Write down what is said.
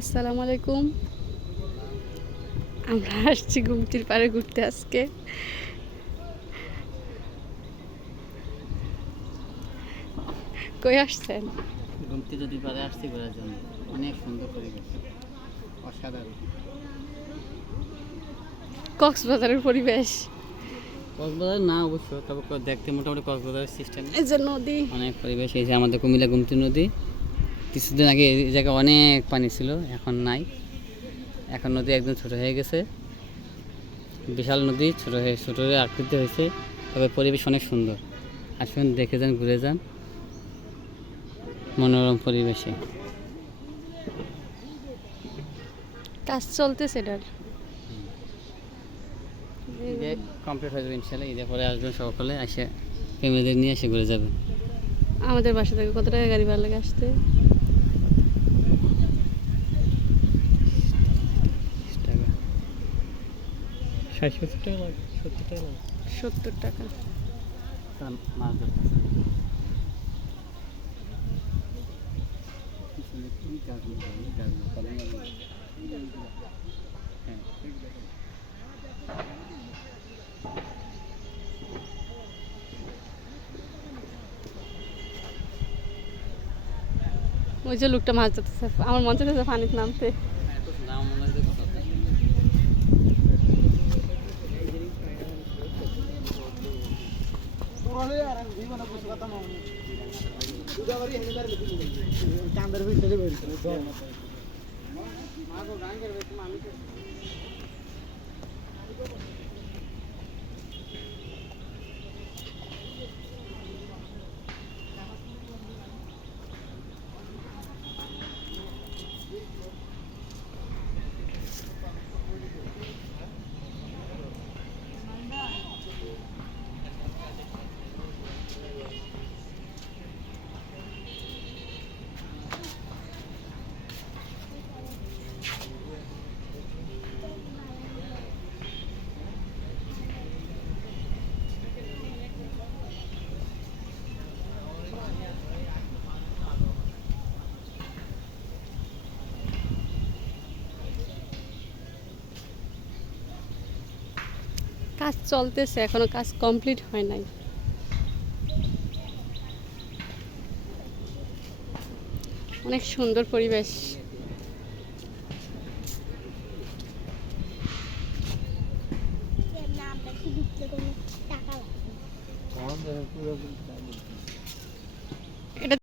আসসালামু আলাইকুম। আমরা আসছি গুমতির পাড়ে ঘুরতে আজকে। কই আসছেন? গুমতি নদীর পাড়ে আসছি ঘোরার জন্য। অনেক সুন্দর পরিবেশ, অসাধারণ। কক্সবাজারের পরিবেশ, কক্সবাজার না অবশ্য, তবে দেখতে মোটামুটি কক্সবাজারের সিস্টেম এই যে নদী। অনেক পরিবেশ। এই যে আমাদের কুমিল্লা গুমতি নদী, কিছুদিন আগে এই জায়গায় অনেক পানি ছিল, এখন নাই। এখন নদী একদম ছোট হয়ে গেছে, বিশাল নদী ছোট হয়ে আকৃতি হয়েছে। তবে পরিবেশ অনেক সুন্দর, আসুন দেখে যান, ঘুরে যান মনোরম পরিবেশে। কাজ চলতেছে এটার। ঈদে কমপ্লিট হয়ে যাবে ইনশাল্লাহ। ঈদের পরে আসবেন সকলে, এসে ফ্যামিলিদের নিয়ে এসে ঘুরে যাবেন। আমাদের বাসা থেকে কত টাকা গাড়ি ভাড়া লাগে আসতে? টাকা 60-70 টাকা লাগে, 70 টাকা লাগে। 70 টাকা। মাছ ধরতেছে। ওই যে লোকটা মাছ ধরতেছে, আমার মন চাইতেছে পানিতে নামতে। কাজ চলতেছে, এখনো কাজ কমপ্লিট হয় নাই। অনেক সুন্দর পরিবেশ।